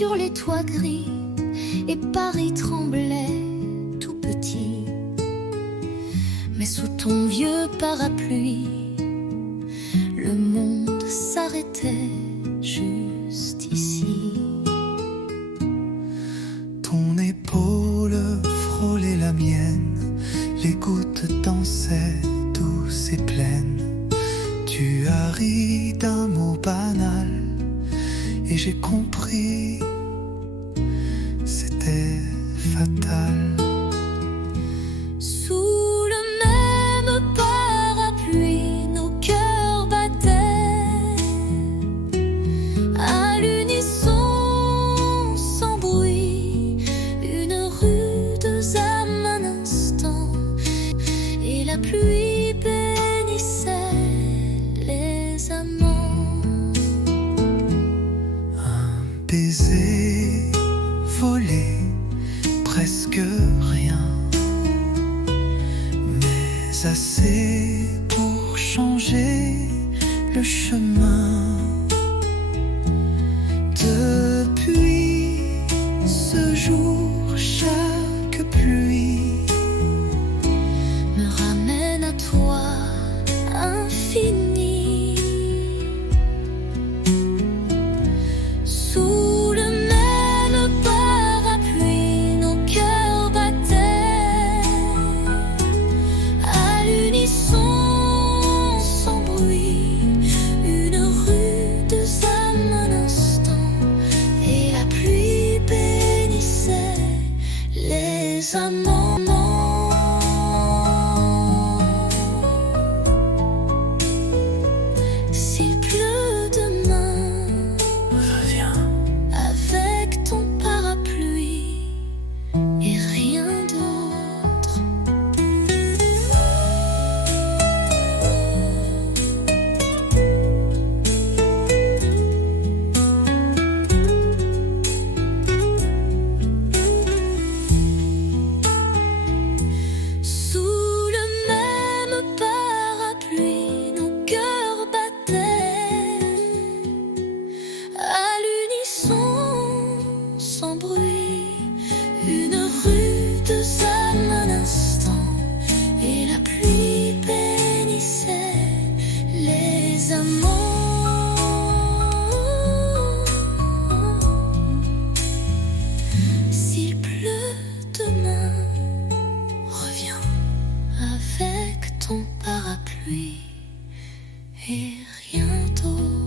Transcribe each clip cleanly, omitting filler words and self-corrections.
sur les toits gris, et Paris tremblait tout petit. Mais sous ton vieux parapluie, le monde s'arrêtait juste ici. Ton épaule frôlait la mienne, les gouttes dansaient douces et pleines. Tu as ri d'un mot banal et j'ai compris, c'était fatal. Sous le même parapluie, nos cœurs battaient à l'unisson, sans bruit. Une rude âme un instant, et la pluie bénissait les amants. Un baiser volé, presque rien, mais assez pour changer le chemin. Depuis ce jour, chaque pluie Me ramène à toi, infini. Sous le même parapluie, nos cœurs battaient à l'unisson, sans bruit. Une rude âme un instant, et la pluie bénissait les amants. S'il pleut demain, revient. avec ton parapluie et rien d'autre. Sous le même parapluie, nos cœurs battaient à l'unisson, sans bruit. Une rude âme un instant, et la pluie bénissait les amants. S'il pleut demain, reviens avec ton parapluie et rien d'autre.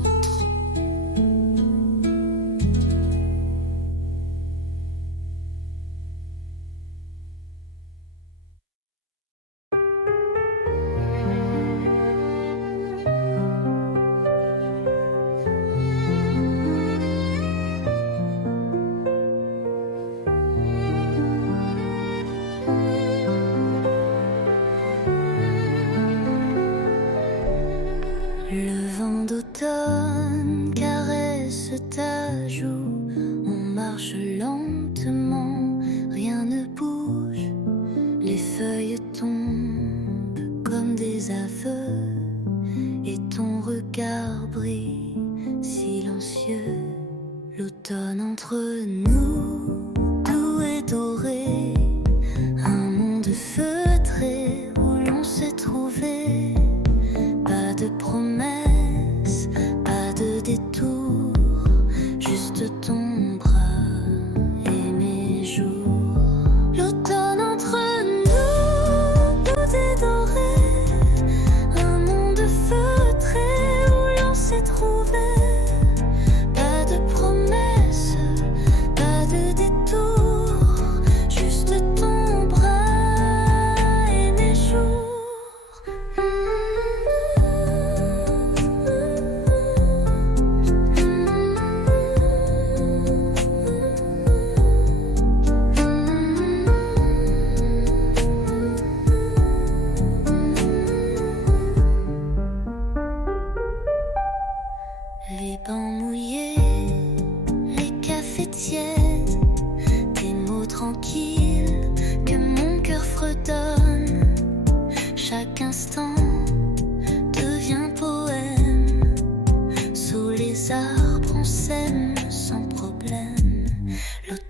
Le vent d'automne caresse ta joue. On marche lentement, rien ne bouge. Les feuilles tombent comme des aveux, et ton regard brille silencieux. L'automne entre nous, doux et doré, un monde feutré où l'on s'est trouvé. Pas de promesses, pas de détour, juste ton bras et mes jours. L'automne entre nous, doux et doré, un monde feutré où l'on s'est trouvé. Pas de promesses, pas de détour, juste ton bras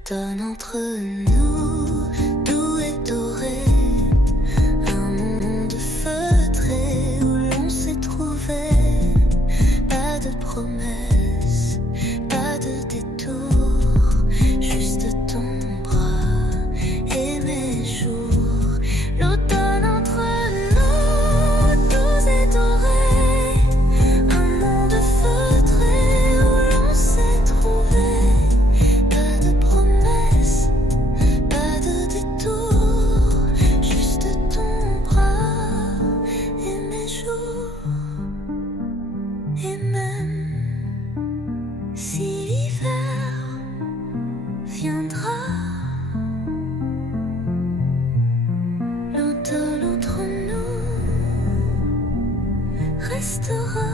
l'automne entre nous, doux et doré, un monde feutré où l'on s'est trouvé. Pas de promesses, pas de détour, juste ton bras et mes jours. L'automne entre nous, doux et doré, un monde feutré où l'on s'est trouvé. Pas de promesses, pas de détour, juste ton bras et mes jours. Et même si l'hiver viendra, l'automne entre nous restera.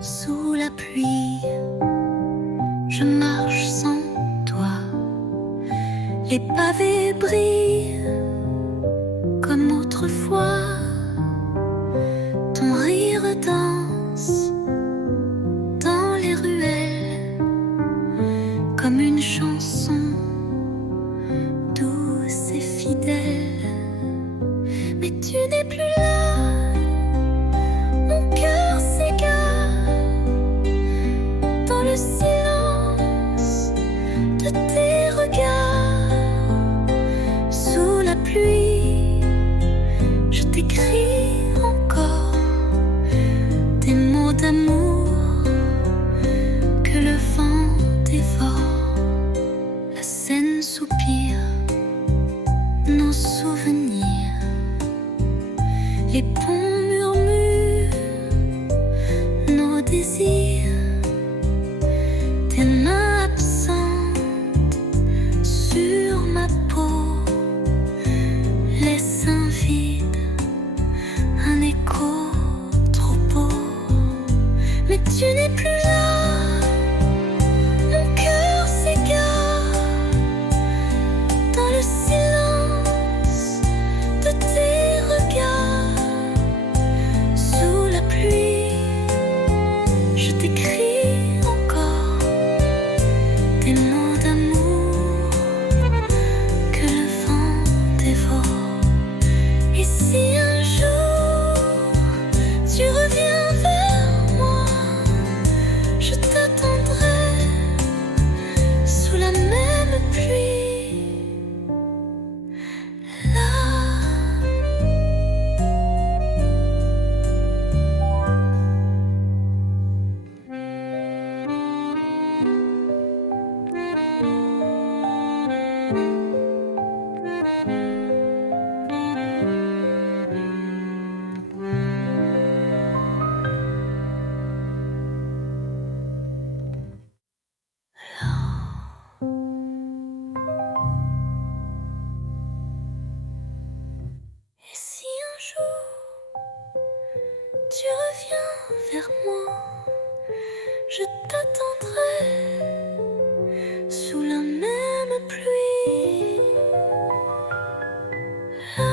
Sous la pluie, je marche sans toi. Les pavés brillent comme autrefois. Ton rire danse dans les ruelles comme une chanson douce et fidèle. Mais tu n'es plus là, mon cœur s'égare dans le silence de tes regards. Sous la pluie, je t'écris encore des mots d'amour que le vent dévore. La Seine soupire nos souvenirs, les ponts murmurent nos désirs. Tes mains absentes sur ma peau laissent un vide, un écho trop beau. Mais tu n'es plus là, mon cœur s'égare dans le silence de tes regards. Sous la pluie, je t'écris encore des mots d'amour que le vent dévore. Et si un jour tu reviens vers moi, je t'attendrai sous la même pluie. Là. Et si un jour tu reviens vers moi, je t'attendrai sous la même pluie. Là.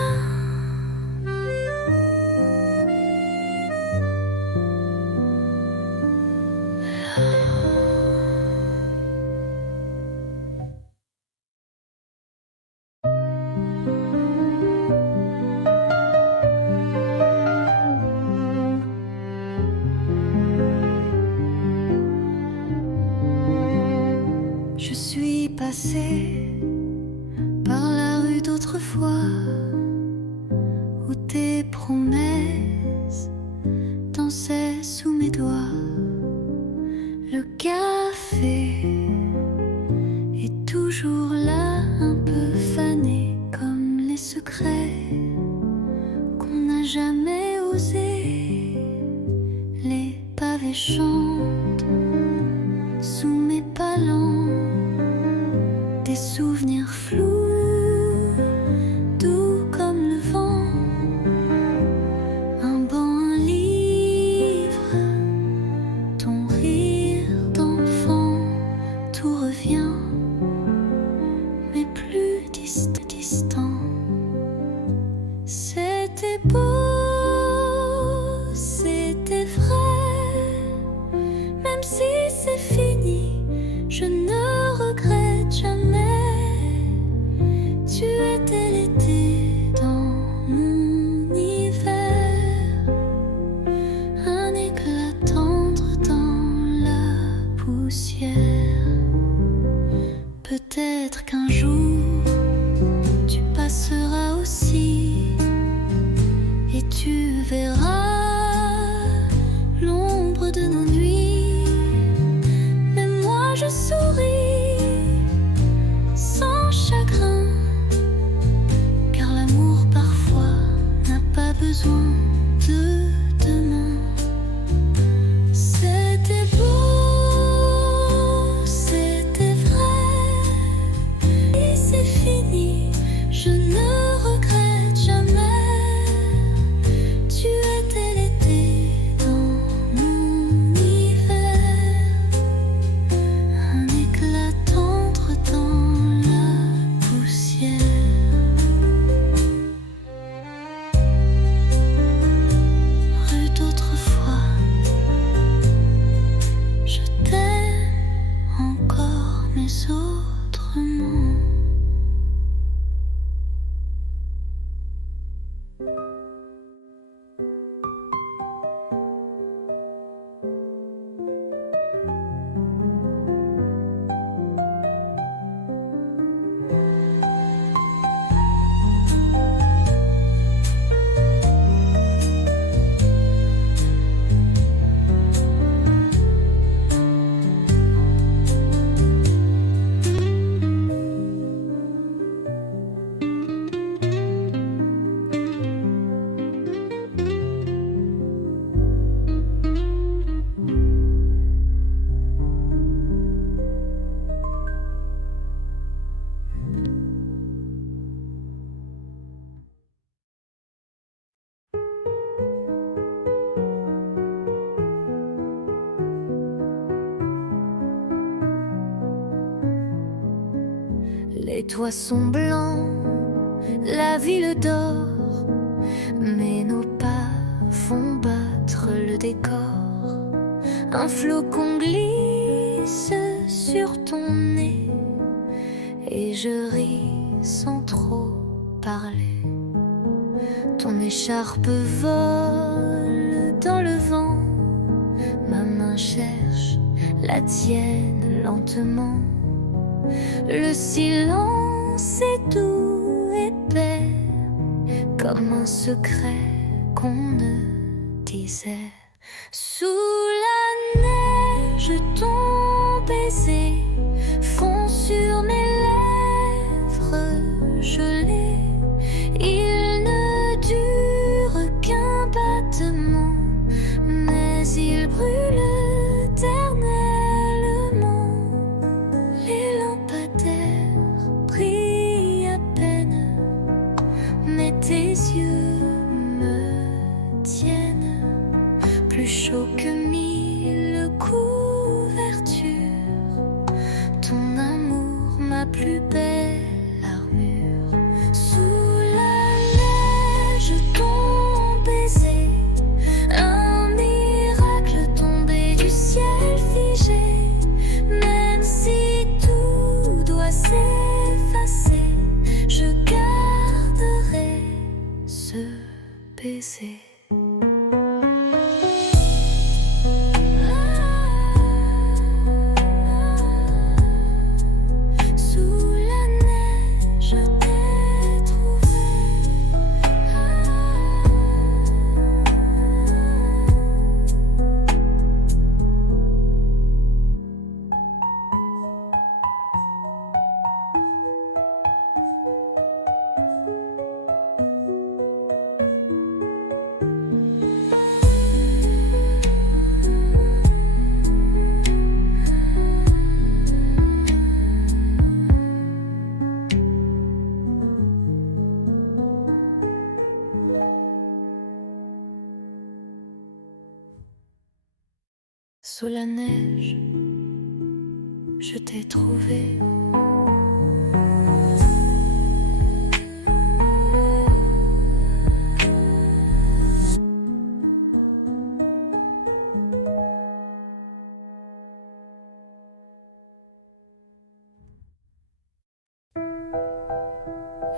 par la rue d'autrefois où tes promesses dansaient sous mes doigts. Le café est toujours là, un peu fané comme les secrets qu'on n'a jamais osé. Les pavés chantent sous mes palans, des souvenirs flous, doux comme le vent. Un banc, un livre, ton rire d'enfant, tout revient, mais plus distant. C'était beau, c'était vrai, même si c'est fini, je ne regrette jamais. Tu étais l'été dans mon hiver, un éclat tendre dans la poussière. Peut-être qu'un jour tu passeras aussi et tu verras l'ombre de nos nuits. Mais moi je souris sans chagrin, car l'amour parfois n'a pas besoin de demain. C'était beau, c'était vrai, et c'est fini, je ne regrette jamais. Tu étais l'été dans mon hiver, un éclat tendre dans la poussière. Rue d'autrefois, je t'aime encore, mais autrement. Les toits sont blancs, la ville dort, mais nos pas font battre le décor. Un flocon glisse sur ton nez et je ris sans trop parler. Ton écharpe vole dans le vent, ma main cherche la tienne lentement. Le silence est doux, épais, comme un secret qu'on ne disait. Sous la neige, ton baiser fond sur mes lèvres gelées. Il ne dure qu'un battement, mais il brûle éternellement. Les lampadaires brillent à peine, mais tes yeux me tiennent plus chaud que 1000 couvertures. Sous la neige, je t'ai trouvé.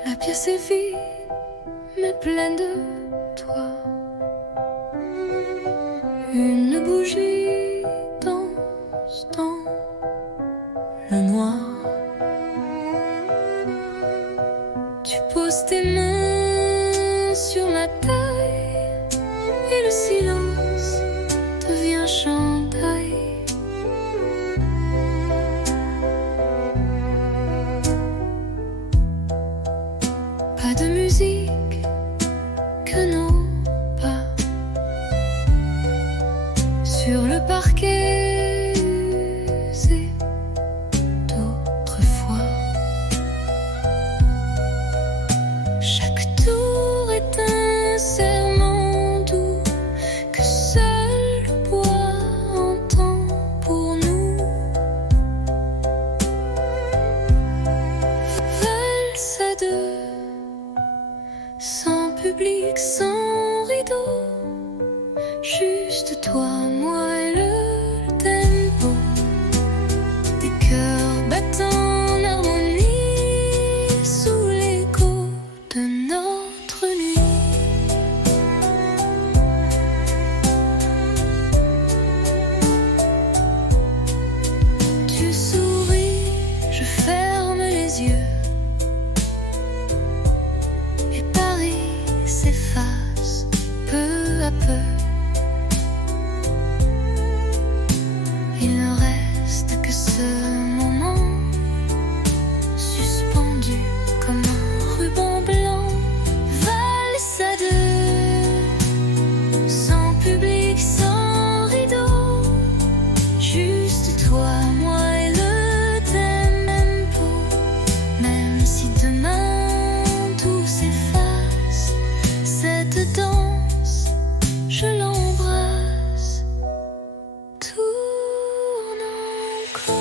La pièce est vide, mais pleine de toi. Une bougie danse dans le noir. Tu poses tes mains sur ma taille et le silence devient chandail. Pas de musique que nos pas sur le parquet usé d'autrefois. Chaque tour est un serment doux que seul le bois entend pour nous. Valse à deux, sans public, sans rideau, juste toi, moi et le tempo des cœurs battant en harmonie sous l'écho de notre nuit. Tu souris, je ferme les yeux et Paris s'efface peu à peu. Il ne reste que ce moment suspendu comme un ruban blanc. Valse à deux, sans public, sans rideau, juste toi, moi et le tempo. Même si demain tout s'efface, cette danse, je l'embrasse. Tourne encore,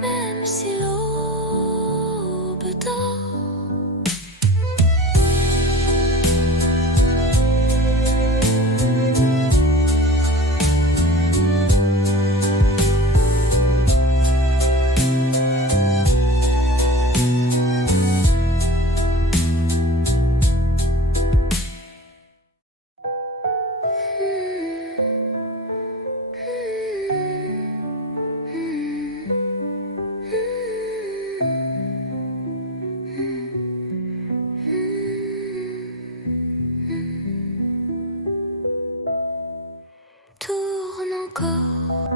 même si l'aube dort. Tourne encore,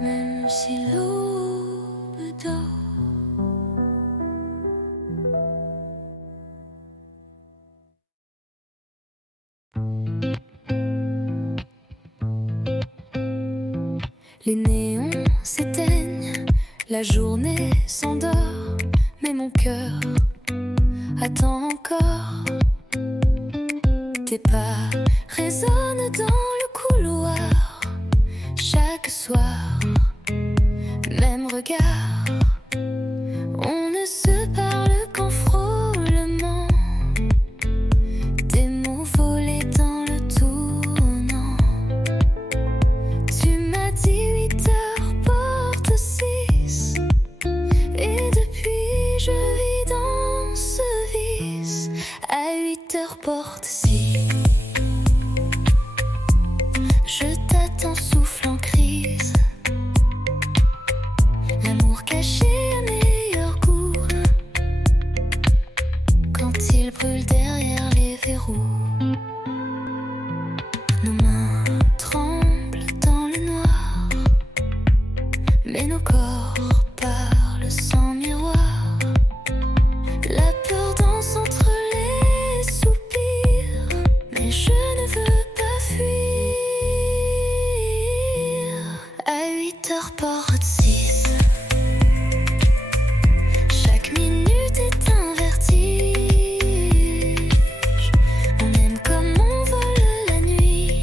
même si l'aube dort. Les néons s'éteignent, la journée s'endort, mais mon cœur attend encore. Tes pas résonnent dans le couloir, chaque soir, même regard. On ne se parle qu'en frôlement, des mots volés dans le tournant. Tu m'as dit 8 heures porte 6, et depuis je vis dans ce vice. À 8 heures porte 6, je t'attends souffle en crise. L'amour caché a meilleur goût quand il brûle derrière les verrous. Nos mains tremblent dans le noir, mais nos corps parlent sans miroir. La peur danse entre les soupirs, mais je ne veux pas fuir. À 8 heures porte 6, chaque minute est un vertige. On aime comme on vole la nuit.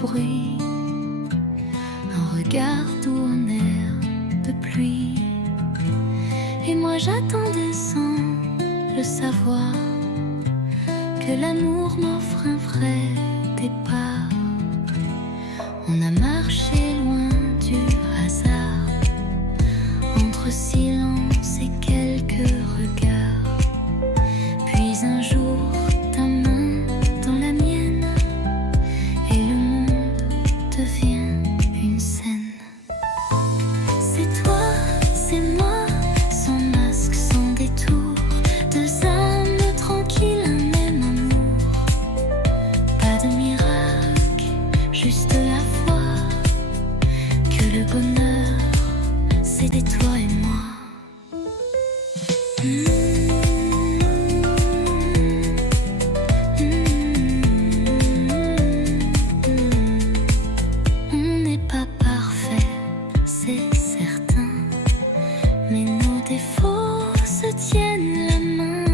bruit, un regard doux, un air de pluie. Et moi j'attendais sans le savoir que l'amour m'offre un vrai départ. On a marché loin du hasard, entre silence et quelques regards. Puis un jour, ta main dans la mienne, et le monde devient une scène. C'est toi, c'est moi, sans masque, sans détour, deux âmes tranquilles, un même amour. Pas de miracle, juste la foi que le bonheur, c'était toi et moi. On n'est pas parfait, c'est certain, mais nos défauts se tiennent la main.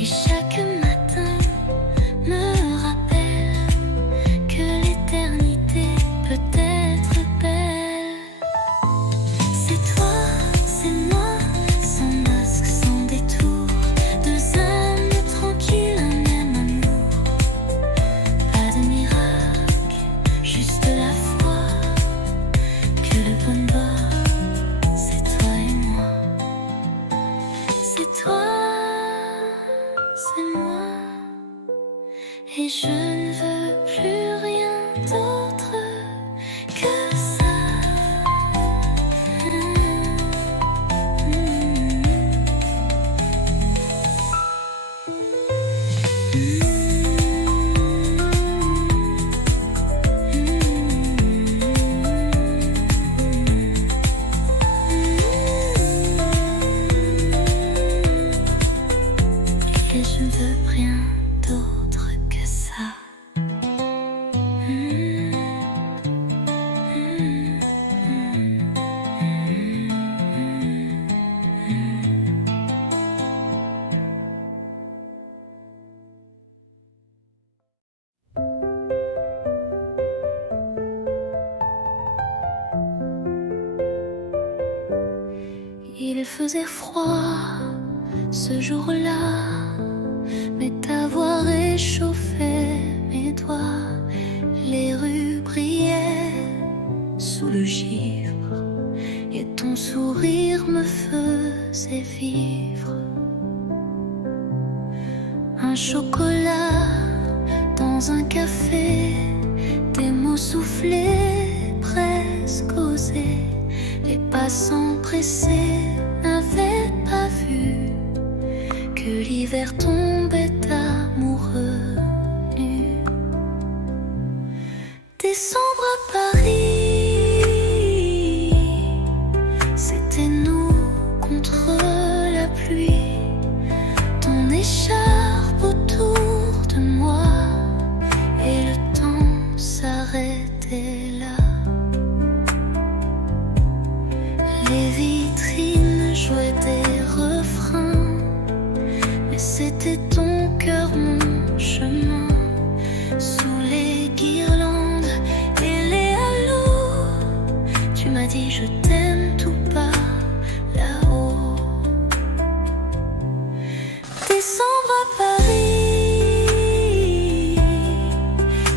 Et chaque matin me rappelle que l'éternité peut être belle. C'est toi, c'est moi, sans masque, sans détour, deux âmes tranquilles, un même amour. Pas de miracle, juste la foi que le bonheur, c'est toi et moi. C'est toi, c'est moi, et je ne veux plus rien d'autre que ça. Et je ne veux rien d'autre que ça. Il faisait froid ce jour-là, mais ta voix réchauffait mes doigts. Les rues brillaient sous le givre, et ton sourire me faisait vivre. Un chocolat dans un café, des mots soufflés, presque osés. Les passants pressés n'avaient pas vu que l'hiver tombait amoureux nu. Décembre à Paris, c'était nous contre la pluie. Ton écharpe autour de moi, et le temps s'arrêtait là. Les vitrines jouaient des refrains, mais c'était ton cœur, mon chemin. Sous les guirlandes et les halos, tu m'as dit je t'aime tout bas là-haut. Décembre à Paris,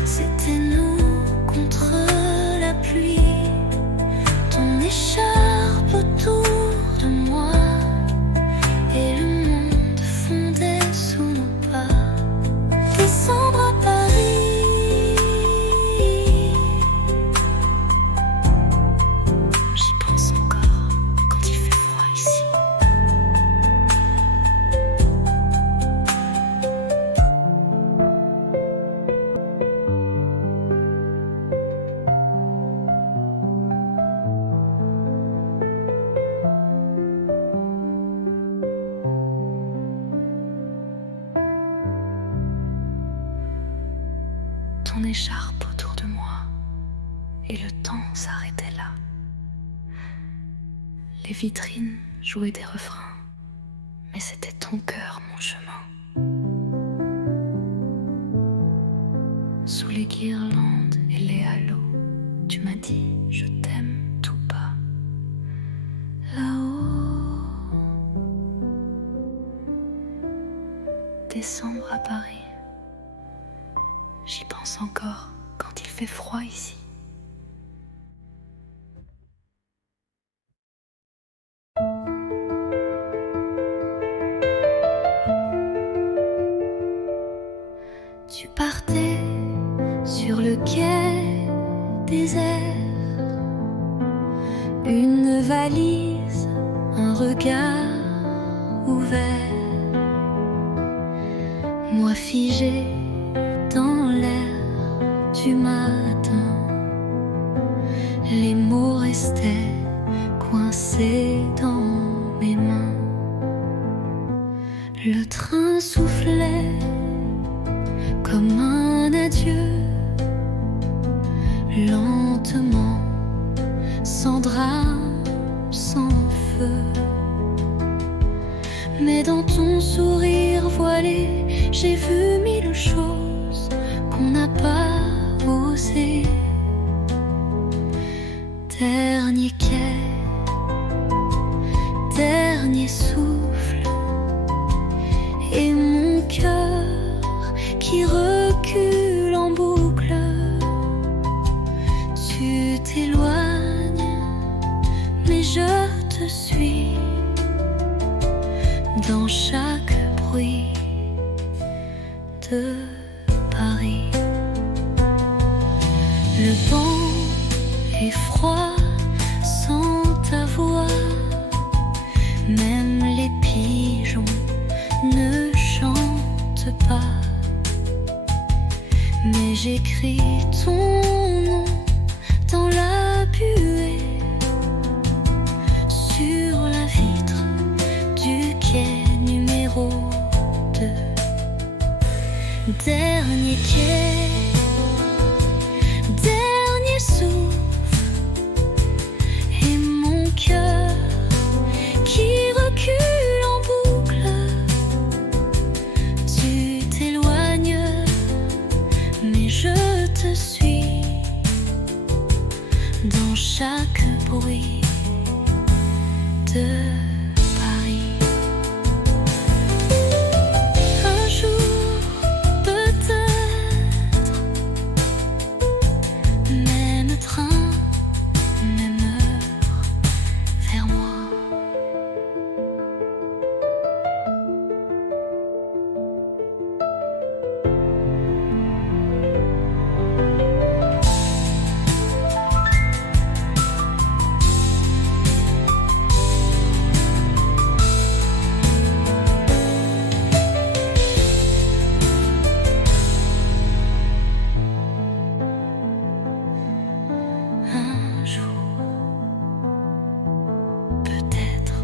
c'était nous contre la pluie. Ton écharpe autour de moi, et le monde fondait sous nos pas. Décembre à Paris, j'y pense encore quand il fait froid ici. Ton écharpe autour de moi, et le temps s'arrêtait là. Les vitrines jouaient des refrains, mais c'était ton cœur, mon chemin. Sous les guirlandes dit je t'aime tout bas. Là-haut, décembre à Paris. J'y pense encore quand il fait froid ici. Tu partais sur le quai désert, une valise, un regard ouvert, moi figé dans l'air du matin, les mots restaient coincés dans mes mains, le train soufflait comme un adieu, lentement, sans drame, sans feu. Mais dans ton sourire voilé, j'ai vu mille choses qu'on n'a pas osé. Dernier quai, dernier souffle, et mon cœur qui recule en boucle. Tu t'éloignes, mais je te suis dans chaque bruit de Paris. Le vent est froid sans ta voix, même les pigeons ne chantent pas. Mais j'écris ton nom dans la buée, sur la vitre du quai numéro 2. Dernier quai, dernier souffle, et mon cœur qui recule en boucle. Tu t'éloignes, mais je te suis dans chaque bruit de Paris. Un jour, peut-être, même train, même heure, vers moi. Un jour, peut-être,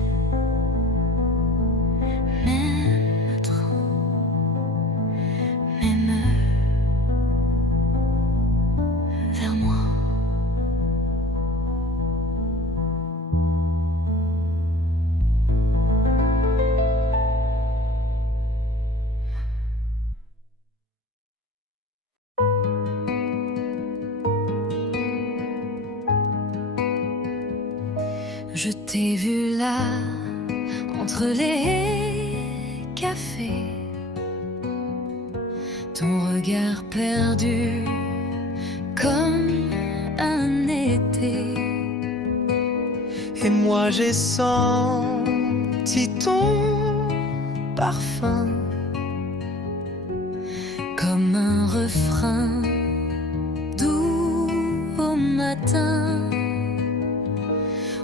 même train, même heure, vers moi. Je t'ai vu là, entre les cafés, ton regard perdu comme un été. Et moi j'ai senti ton parfum Comme un refrain doux au matin.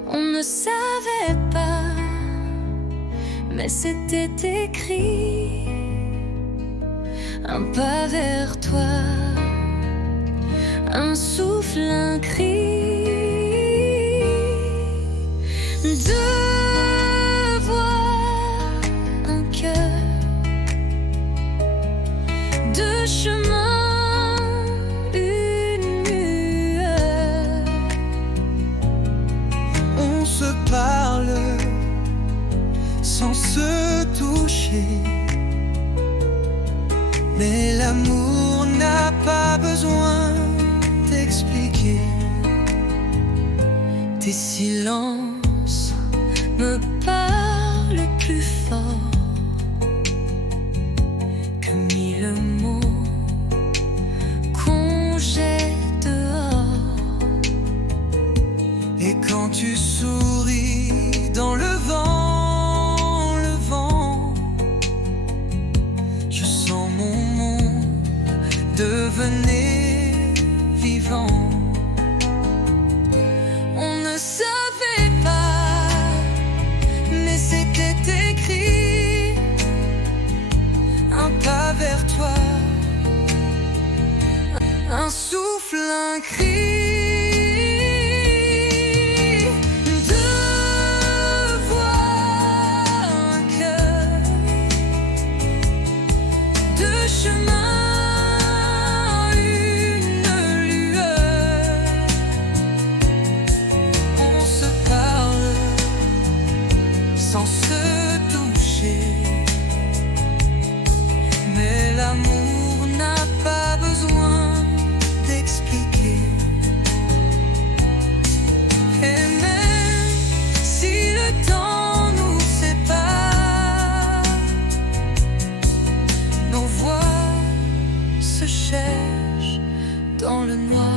On ne savait pas, mais c'était écrit. Un pas vers toi, un souffle, un cri. Deux voix, un cœur, deux chemins, une lueur. On se parle sans se toucher, mais l'amour n'a pas besoin d'expliquer. Tes silences me parlent plus fort que mille mots qu'on jette dehors. Et quand tu souris dans le vent, je sens mon monde devenir vivant. On ne savait pas, mais c'était écrit. Un pas vers toi, Un souffle, un cri. Deux voix, un cœur. Deux chemins, une lueur. on se parle sans se toucher. Mais l'amour n'a pas besoin d'expliquer. Et même si le temps nous sépare, nos voix se cherchent dans le noir.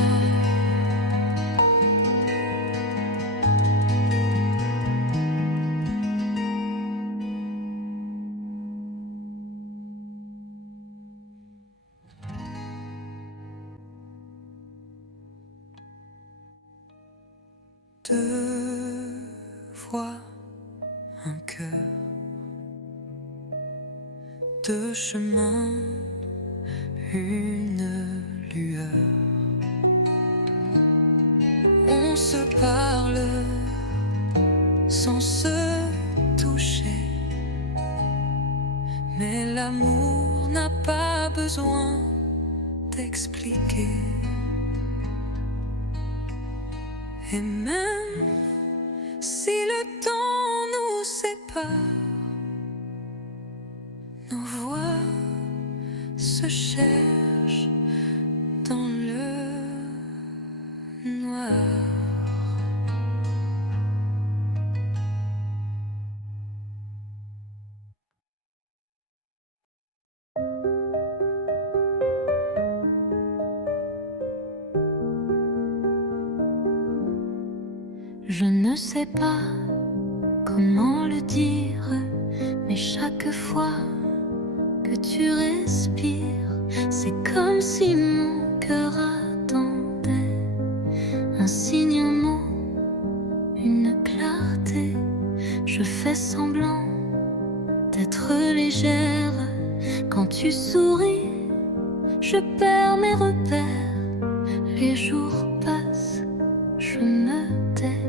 Deux voix, un cœur. Deux chemins, une lueur. On se parle sans se toucher. Mais l'amour n'a pas besoin d'expliquer. Et même si le temps nous sépare, nos voix se cherchent dans le noir. Je ne sais pas comment le dire, mais chaque fois que tu respires, c'est comme si mon cœur attendait un signe, un mot, une clarté. Je fais semblant d'être légère. Quand tu souris, je perds mes repères. Les jours passent, je me tais.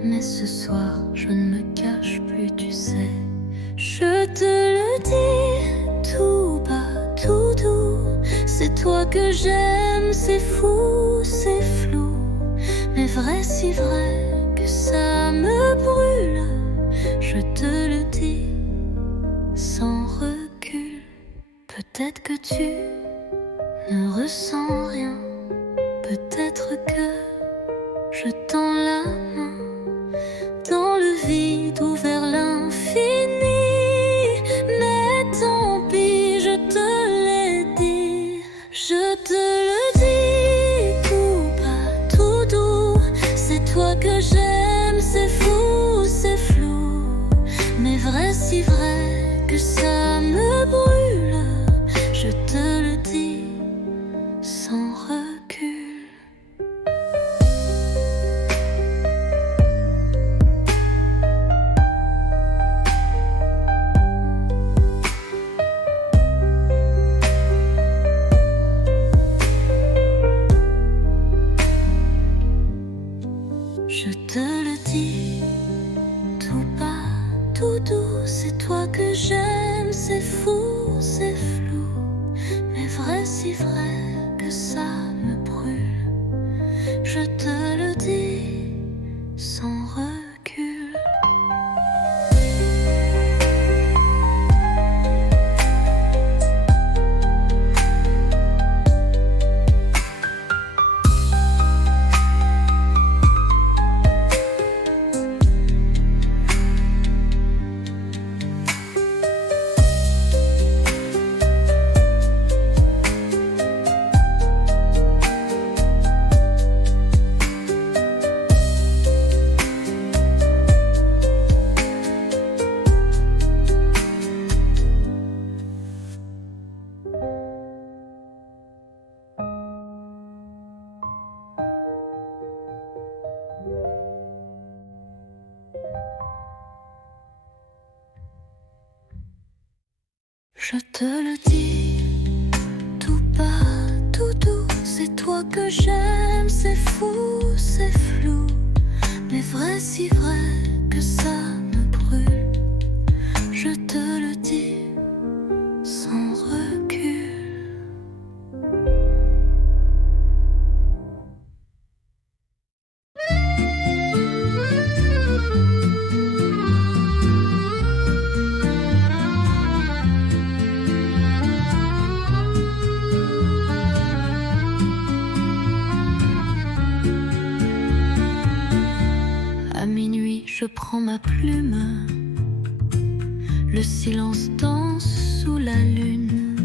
Mais ce soir, je ne me cache plus, tu sais. Je te le dis tout bas, tout doux. C'est toi que j'aime, c'est fou, c'est flou. Mais vrai, si vrai que ça me brûle. Je te le dis sans recul. Peut-être que tu ne ressens rien. Peut-être que je tends la main dans le vide ou vers l'infini. Mais tant pis, je te l'ai dit. Je te le dis tout bas, tout doux. C'est toi que j'aime, c'est fou, c'est flou. Mais vrai, si vrai que ça me brûle. Je te le dis sans recul. Je te le dis tout bas, tout doux. C'est toi que j'aime, c'est fou, c'est flou. Mais vrai, si vrai que ça me brûle. Je te le dis sans recul. Je te le dis, tout bas, tout doux, c'est toi que j'aime, c'est fou, c'est flou, mais vrai, si vrai que ça me brûle. Je te le dis sans recul. À minuit, je prends ma plume. Le silence danse sous la lune.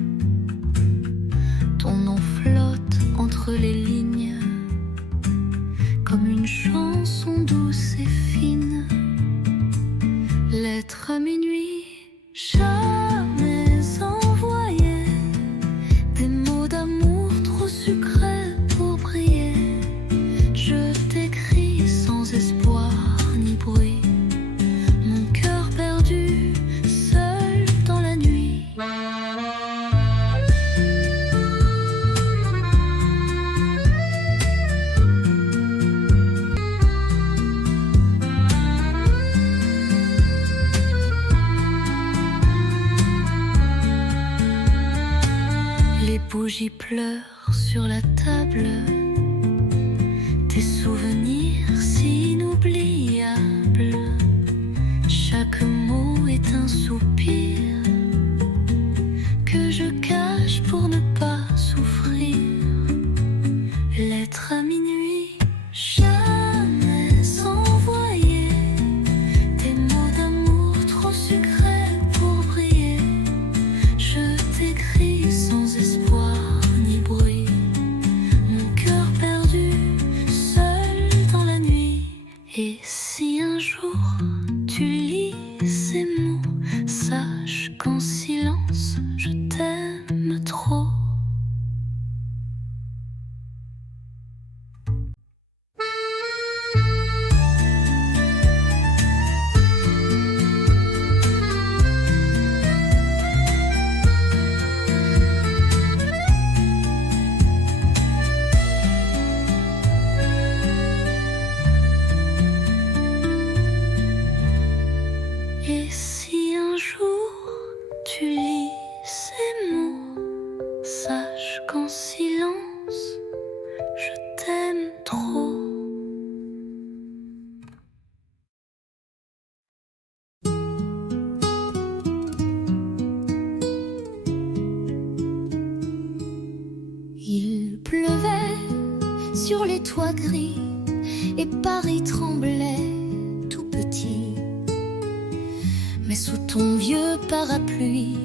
Ton nom flotte entre les lignes, comme une chanson douce et fine. Lettre à minuit, jamais envoyée. Des mots d'amour trop sucrés pour briller. Je t'écris sans espoir ni bruit. Mon cœur perdu, seul dans la nuit. Les bougies pleurent sur la table. Tes souvenirs si inoubliables. Chaque mot est un soupir que je cache pour ne pas souffrir. Lettre à minuit, jamais envoyée. Des mots d'amour trop sucrés pour briller. Je t'écris sans espoir ni bruit. Mon cœur perdu, seul dans la nuit. Et si un jour tu lis ces mots, sache qu'en silence je t'aime trop. Et si un jour tu lis ces mots, sache qu'en silence je t'aime trop. Il pleuvait sur les toits gris et Paris tremblait tout petit. Mais sous ton vieux parapluie,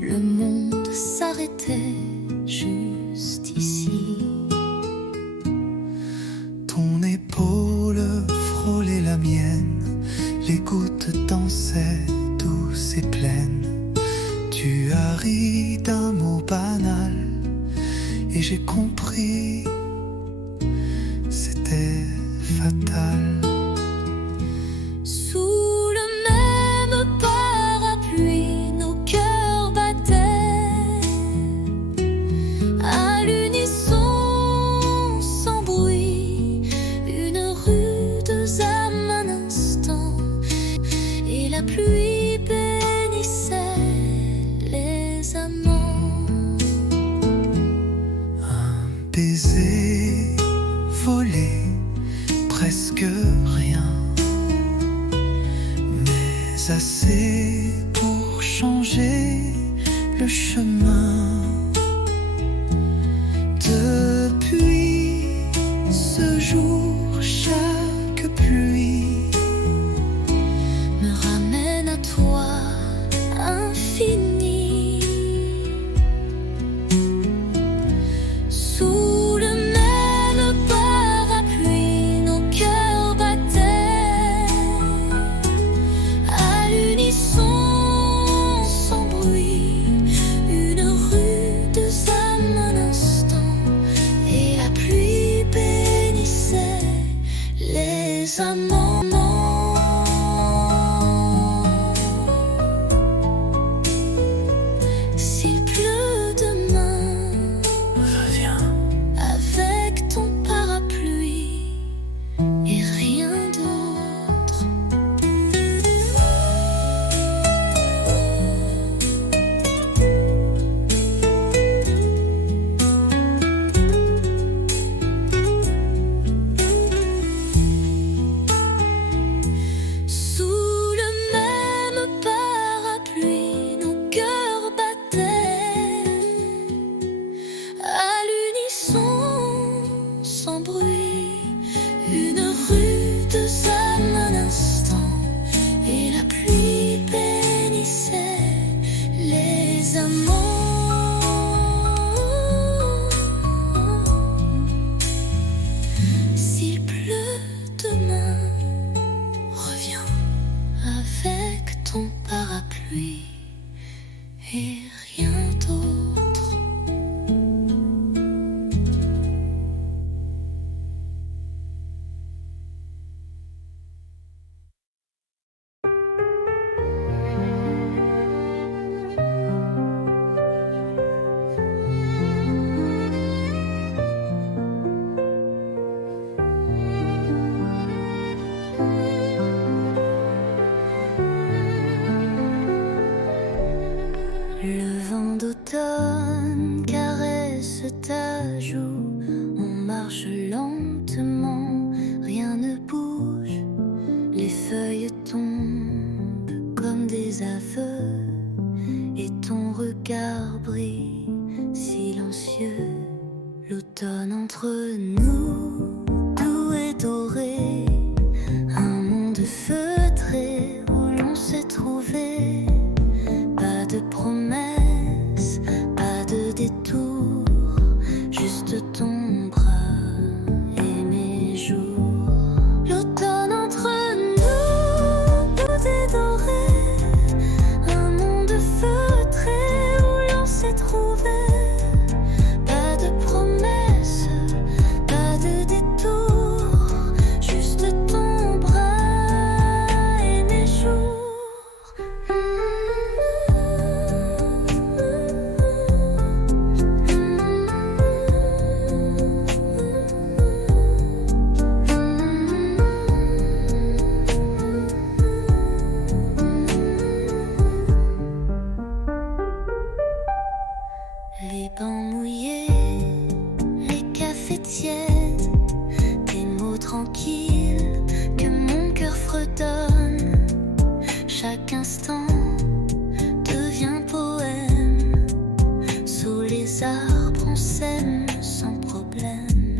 le monde s'arrêtait juste ici. Ton épaule frôlait la mienne, les gouttes dansaient douces et pleines. Tu as ri d'un mot banal et j'ai compris, c'était fatal. Sous le même parapluie, nos cœurs battaient à l'unisson, sans bruit. Une rude âme un instant, et la pluie bénissait les amants. Un baiser volé, presque rien, mais assez pour changer le chemin. Depuis ce jour, chaque pluie Me ramène à toi, infini. Sous le même parapluie, nos cœurs battaient à l'unisson, sans bruit. Une rue S'il pleut demain, reviens avec ton parapluie et rien d'autre. Le vent d'automne caresse ta joue. On marche lentement, rien ne bouge. Les feuilles tombent comme des aveux et ton regard brille silencieux. L'automne entre nous, doux et doré, un monde feutré où l'on s'est trouvé. Pas de promesses, pas de détour, juste ton bras et mes jours. L'automne entre nous, doux et doré, un monde feutré où l'on s'est trouvé. Pas de promesses, pas de détour, juste ton bras et mes jours. Les bancs mouillés, les cafés tièdes, des mots tranquilles que mon cœur fredonne. Chaque instant devient poème. Sous les arbres on s'aime sans problème.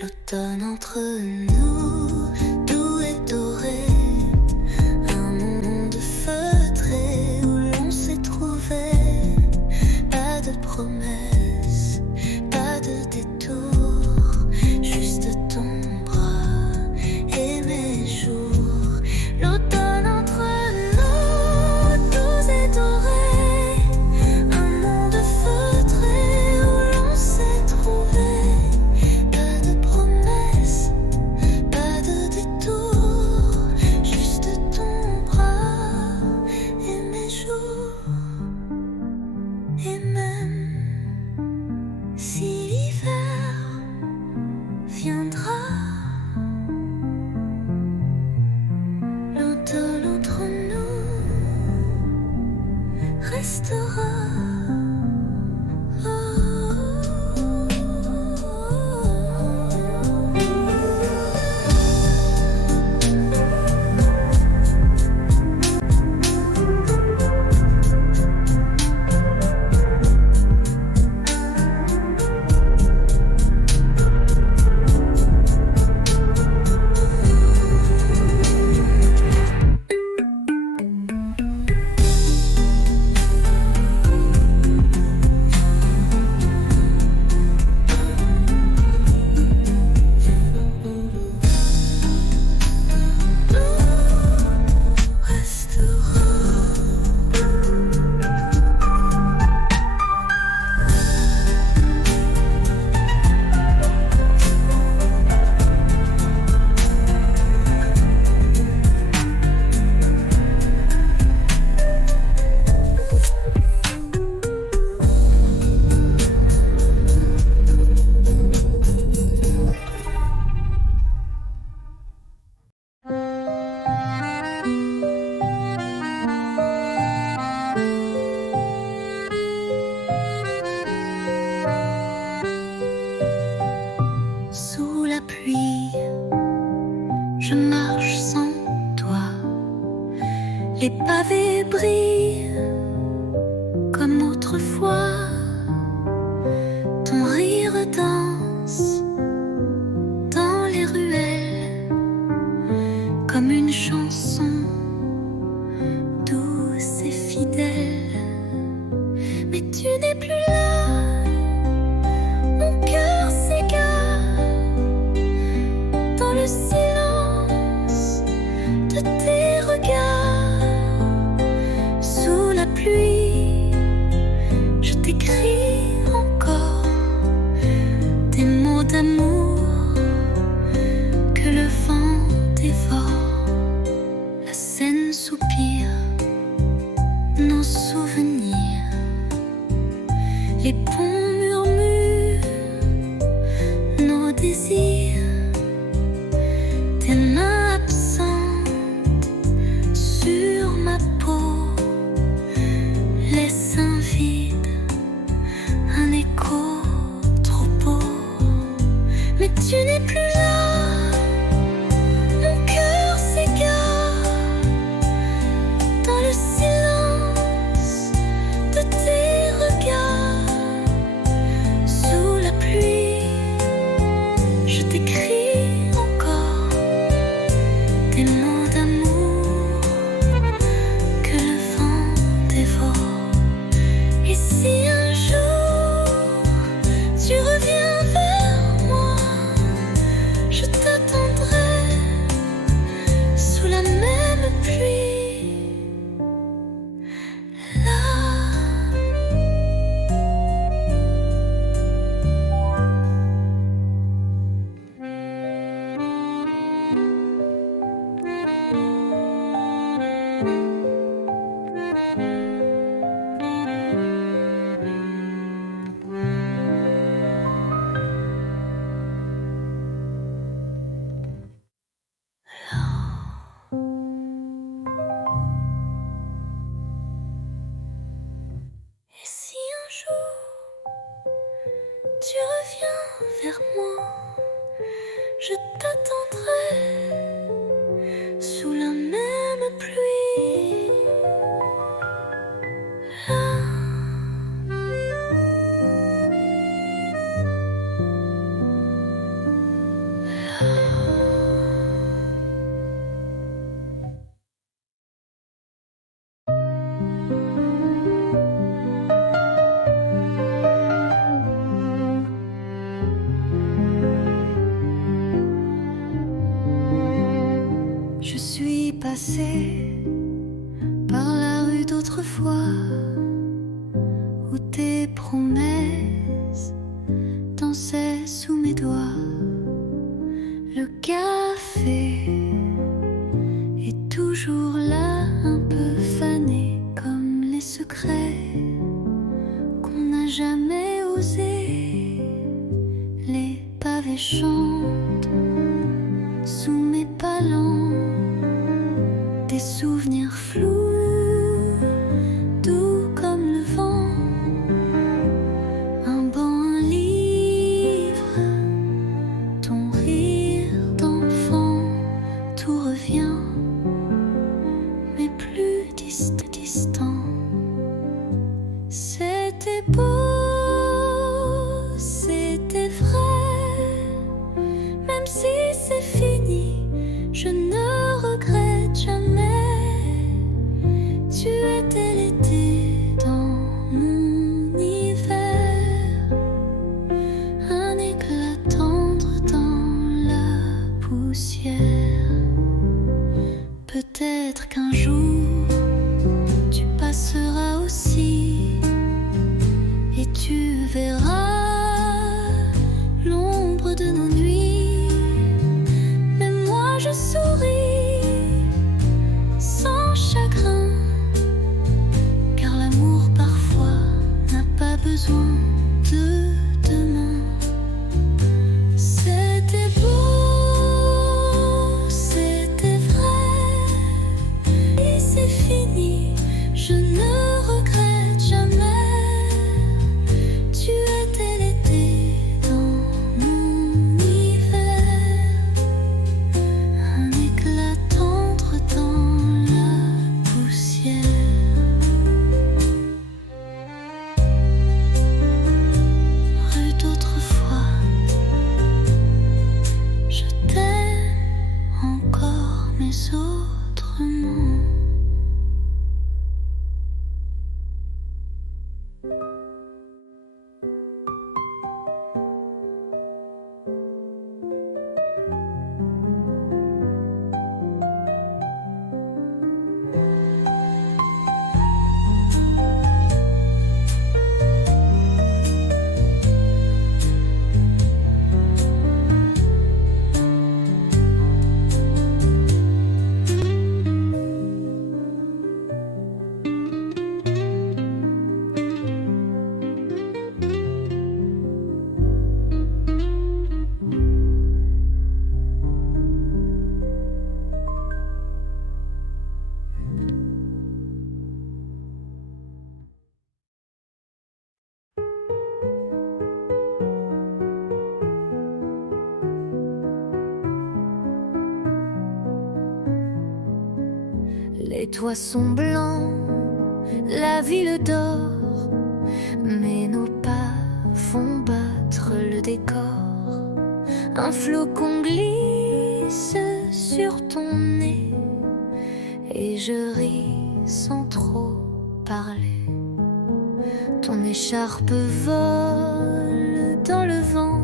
L'automne entre nous, doux et doré, un monde feutré où l'on s'est trouvé. Pas de promesses, pas de détour, juste ton bras et mes jours. L'automne entre nous, doux et doré, un monde feutré où l'on s'est trouvé. Pas de promesses, pas de détour, juste ton bras et mes jours. Et même si l'hiver viendra, l'automne entre nous restera. Sous la pluie, je marche sans toi. Les pavés brillent comme autrefois. Ton rire danse dans les ruelles comme une chanson douce et fidèle. Mais respire nos souvenirs. Les ponts murmurent nos désirs. Tes mains absentes sur ma peau laissent un vide, un écho trop beau. Mais tu n'es plus là, mon cœur s'égare dans le silence de tes regards. Sous la pluie, je t'écris encore des mots d'amour que le vent dévore. Et si un jour tu reviens vers moi, je t'attendrai sous la même pluie. Là. Et si un jour tu reviens vers moi, je t'attendrai sous la même pluie. Je suis passée par la rue d'autrefois où tes promesses dansaient sous mes doigts. Le café est toujours là, un peu fané comme les secrets qu'on n'a jamais osé. Les pavés chantent sous mes palans, des souvenirs flous, doux comme le vent. Un banc, un livre, ton rire d'enfant, tout revient, mais plus distant. C'était beau, c'était vrai, même si c'est fini, je ne regrette jamais. Tu étais l'été dans mon hiver, un éclat tendre dans la poussière. Peut-être qu'un jour tu passeras aussi et tu verras l'ombre de nos nuits. Mais moi je souris sans chagrin, car l'amour parfois n'a pas besoin de demain. C'était beau, c'était vrai, et c'est fini, je ne regrette jamais. Tu étais l'été dans mon hiver, un éclat tendre dans la poussière. Rue d'autrefois, je t'aime encore, mais autrement. toits sont blancs, la ville dort, mais nos pas font battre le décor. Un flocon glisse sur ton nez et je ris sans trop parler. Ton écharpe vole dans le vent,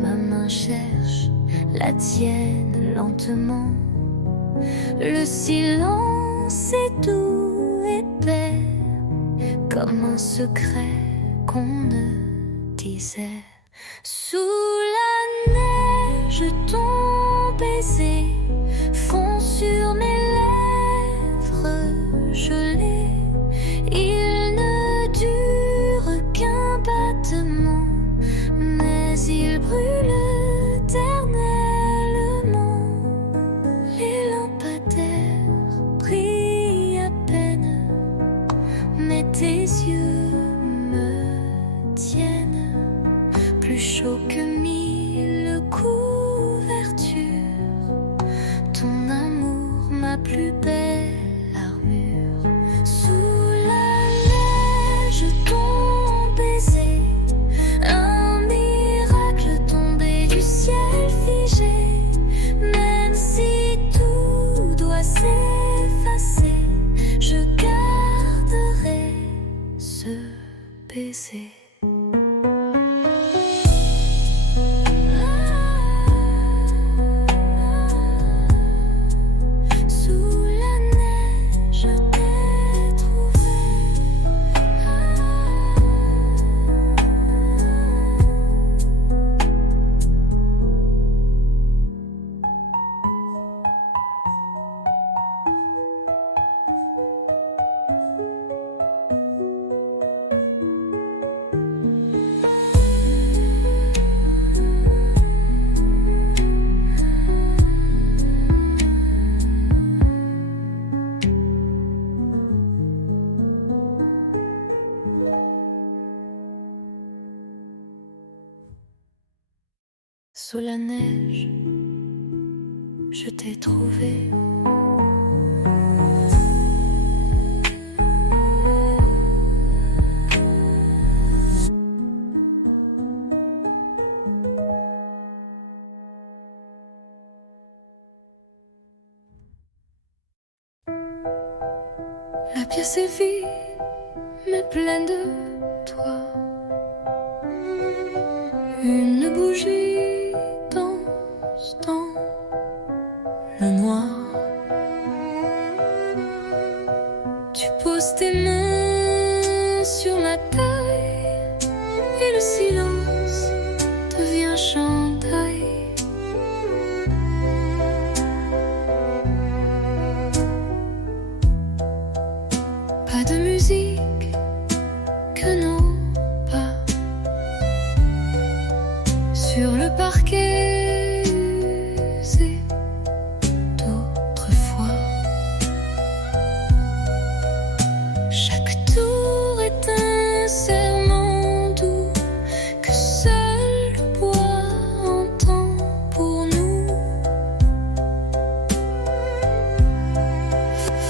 ma main cherche la tienne lentement. Le silence est doux, épais, comme un secret qu'on ne disait. Sous la neige, ton baiser fond sur mes lèvres gelées. Il ne dure qu'un battement, mais il brûle éternellement. Les lampadaires brillent à peine, mais tes yeux me tiennent plus chaud que 1000 couvertures. Ton amour, ma plus belle armure. Sous la neige, ton baiser, un miracle tombé du ciel figé. Même si tout doit s'effacer, je garderai ce baiser. Sous la neige, je t'ai trouvé. Sous la neige, je t'ai trouvé. La pièce est vide, mais pleine de toi. Une bougie danse dans le noir. Tu poses tes mains sur ma taille et le silence devient chandail. Pas de musique que nos pas sur le parquet usé d'autrefois. Chaque tour est un serment doux que seul le bois entend pour nous.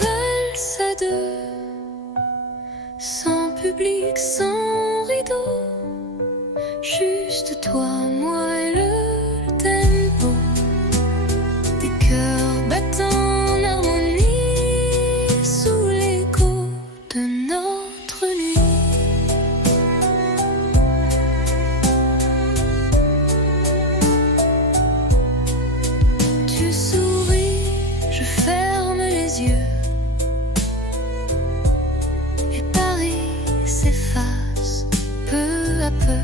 Valse à deux, sans public, sans rideau, juste toi, moi et le tempo des cœurs battant en harmonie sous l'écho de notre nuit. Tu souris, je ferme les yeux et Paris s'efface peu à peu.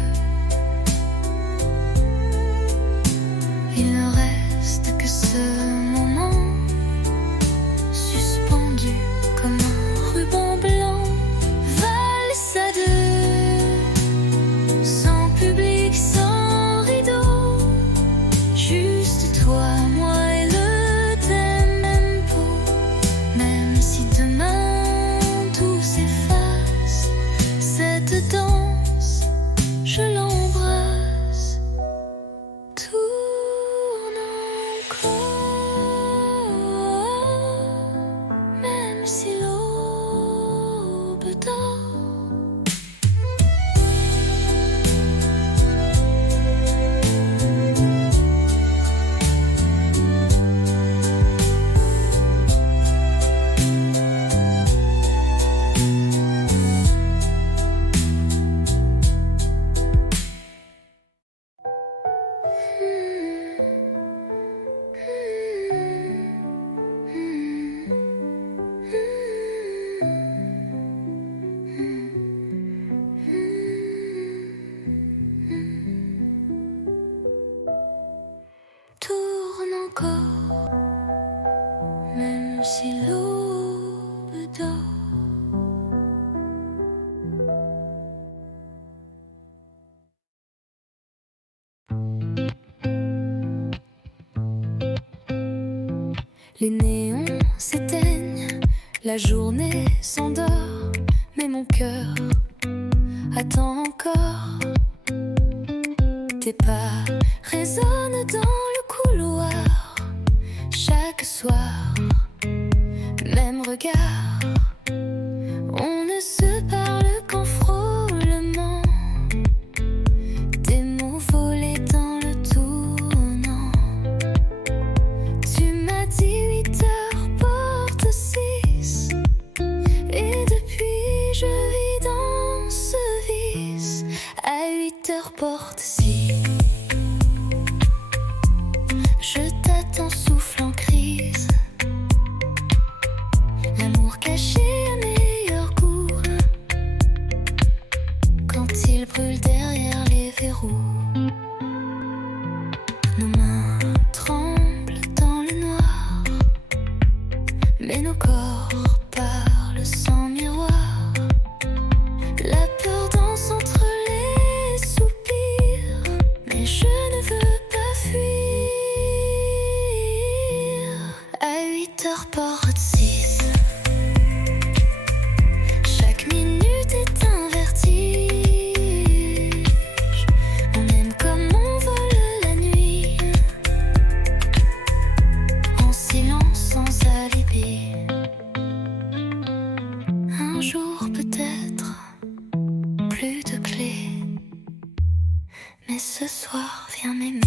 Les néons s'éteignent, la journée s'endort, mais mon cœur attend encore. Tes pas résonnent dans le couloir, chaque soir, même regard. On ne se parle qu'en frôlement, des mots volés dans le tournant. Tu m'as dit 8h porte 6, et depuis je vis dans ce vice. À 8h porte 6, je t'attends souffle en crise. L'amour caché à meilleur goût, quand il brûle derrière les verrous. Nos mains tremblent dans le noir, mais nos corps parlent sans miroir. La peur danse entre les soupirs, mais je ne veux pas fuir. À 8h porte 6, chaque minute est un vertige. On aime comme on vole la nuit, en silence sans alibi. Un jour peut-être, plus de clés, mais ce soir viens m'aimer.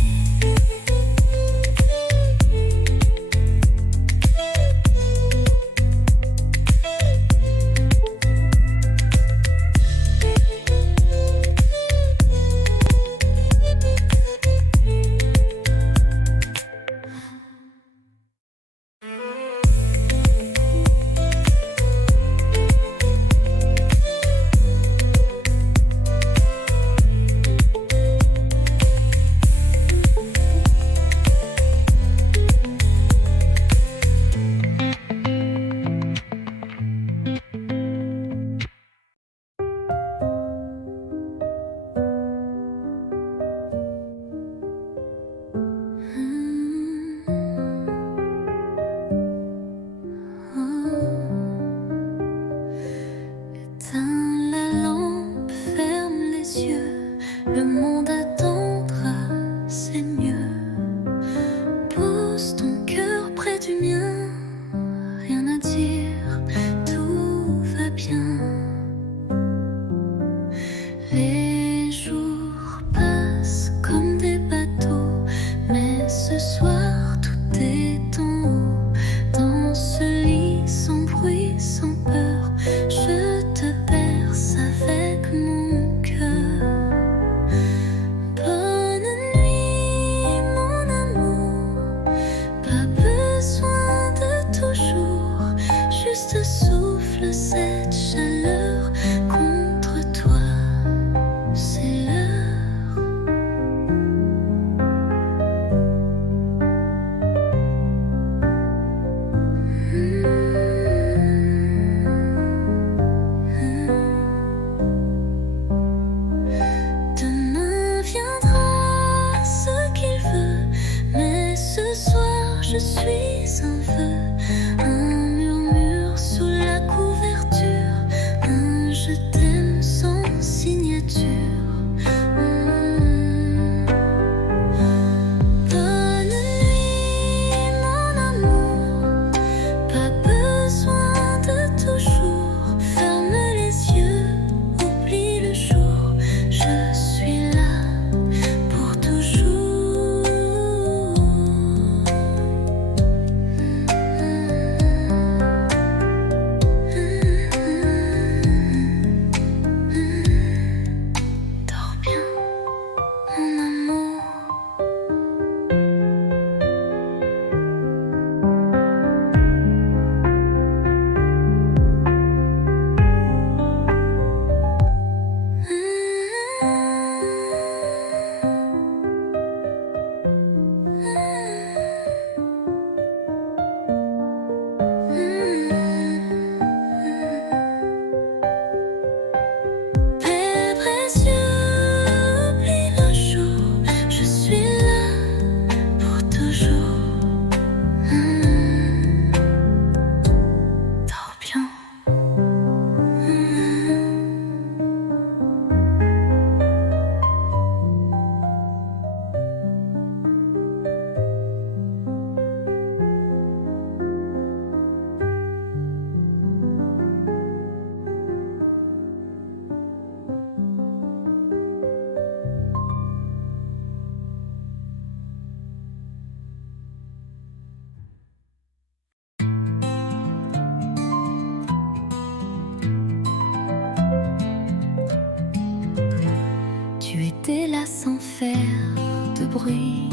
bruit,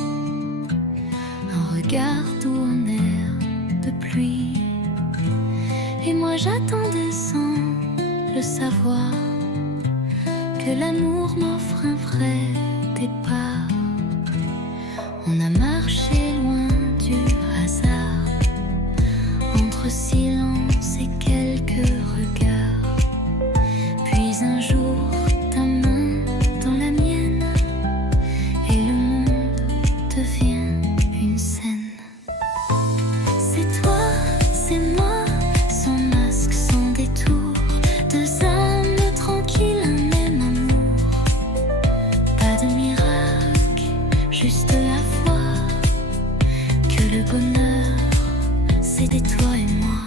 un regard doux, un air de pluie. Et moi j'attendais sans le savoir que l'amour m'offre un vrai départ. On a marché loin du hasard, entre silence et quelques regards. Puis un jour, ta main dans la mienne, et le monde devient une scène. C'est toi, c'est moi, sans masque, sans détour, deux âmes tranquilles, un même amour. Pas de miracle, juste la foi que le bonheur, c'était toi et moi.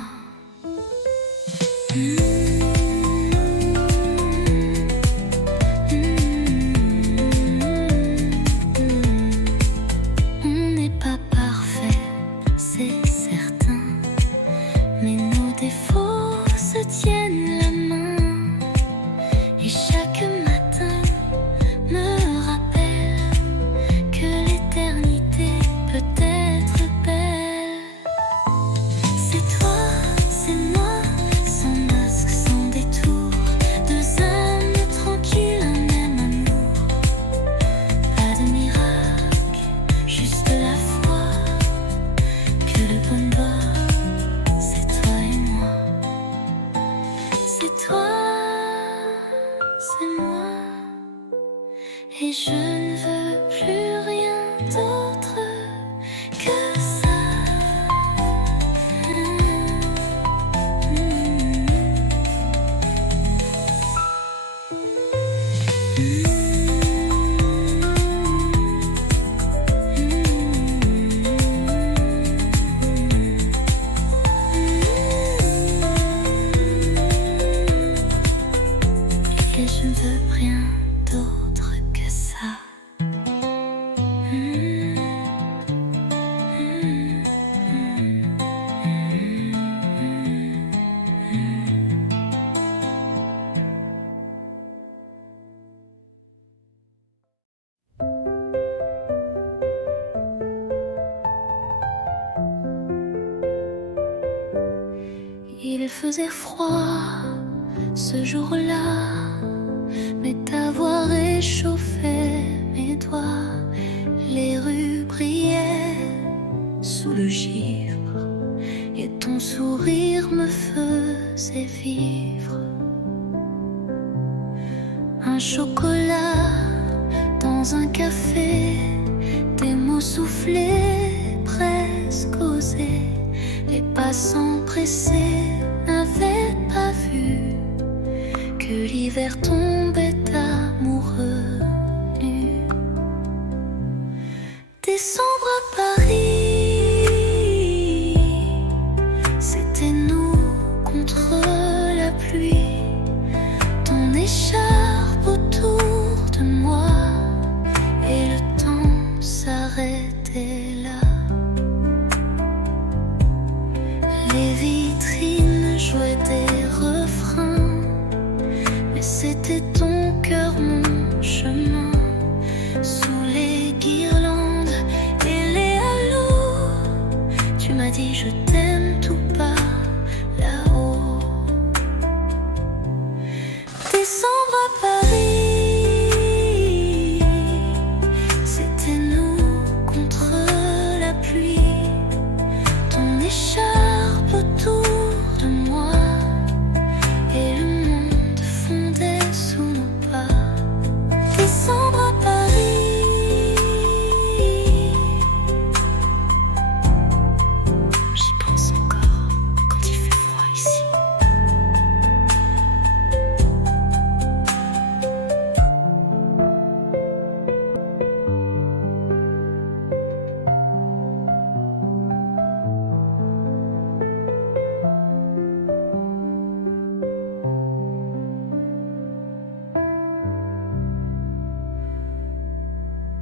On n'est pas parfait, c'est certain, mais nos défauts se tiennent la main. Et chaque matin me rappelle que l'éternité peut être belle. C'est toi, c'est moi, sans masque, sans détour, deux âmes tranquilles, un même amour. Pas de miracle, juste la foi que le bonheur, c'est toi et moi. C'est toi, c'est moi, et je ne veux plus rien d'autre que ça. Et je ne veux rien d'autre que ça. Il faisait froid ce jour-là, mais ta voix réchauffait mes doigts. Les rues brillaient sous le givre, et ton sourire me faisait vivre. Un chocolat dans un café, des mots soufflés, presque osés. Les passants pressés n'avaient pas vu que l'hiver tombait amoureux nu. Décembre à Paris, c'était nous contre la pluie. Ton écharpe autour de moi, et le temps s'arrêtait là. Les vitrines jouaient des refrains, mais c'était ton cœur, mon chemin. Sous les guirlandes et les halos, tu m'as dit je t'aime tout bas là-haut. Décembre à Paris, c'était nous contre la pluie. Ton écharpe autour de moi, et le monde fondait sous nos pas. Décembre à Paris, j'y pense encore quand il fait froid ici.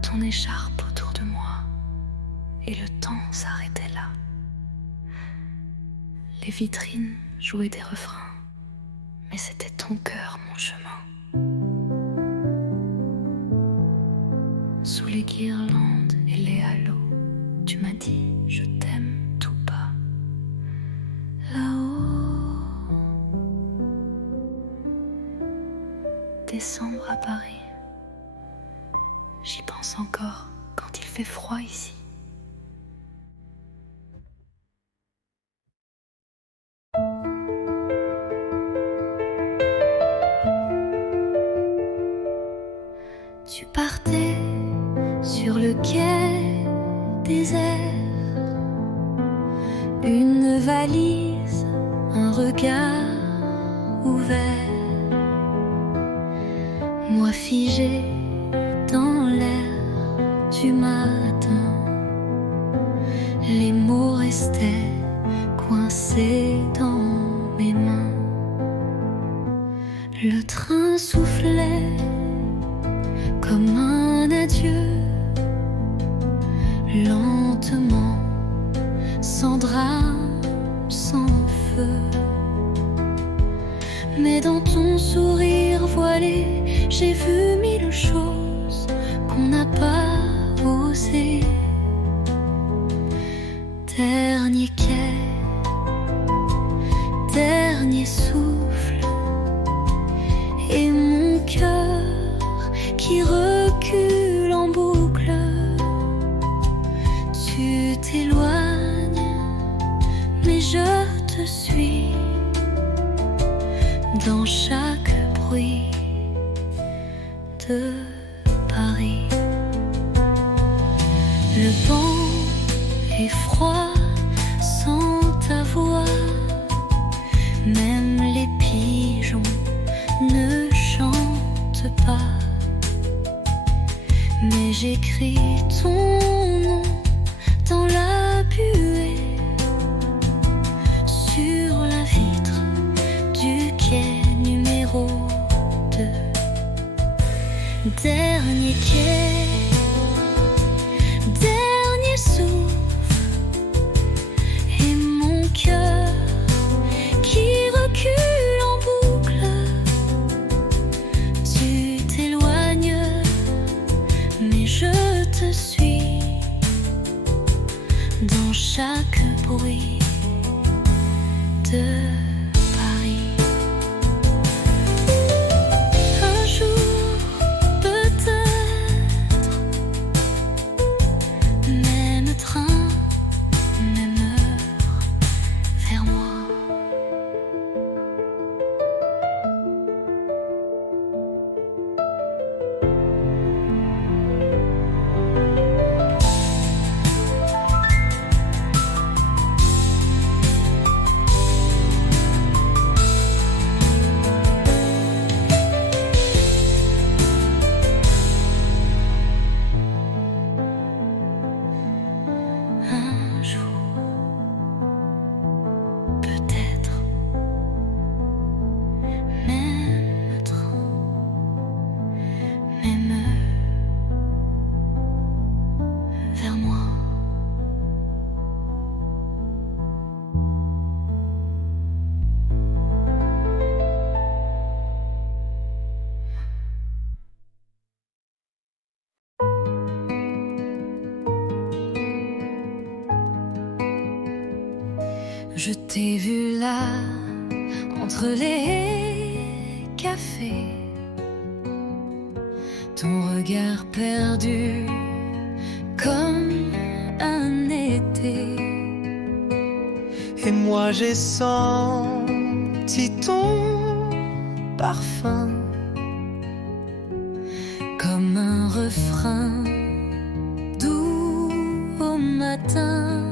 Ton écharpe autour de moi, et le temps s'arrêtait là. Les vitrines jouaient des refrains, mais c'était ton cœur, mon chemin. Sous les guirlandes décembre à Paris. J'y pense encore quand il fait froid ici. Tu partais sur le quai désert, une valise, un regard ouvert, moi figé dans l'air du matin, les mots restaient coincés dans mes mains. Le train soufflait comme un adieu, lentement, sans drame, sans feu. Mais dans ton sourire voilé, j'ai vu mille choses qu'on n'a pas osé. Dernier quai, dernier souffle, et mon cœur qui recule en boucle. Tu t'éloignes, mais je te suis dans chaque bruit de Paris. Le vent est froid sans ta voix, même les pigeons ne chantent pas. Mais j'écris ton nom dans la buée, sur la vitre du quai numéro 2. Dernier quai, dernier souffle, et mon cœur qui recule en boucle. Tu t'éloignes, mais je te suis dans chaque bruit de Paris. Un jour, peut-être, même train, même heure, vers moi. Un jour, peut-être, même train, même heure, vers moi. Je t'ai vu là, entre les cafés, ton regard perdu comme un été. Et moi j'ai senti ton parfum Comme un refrain doux au matin.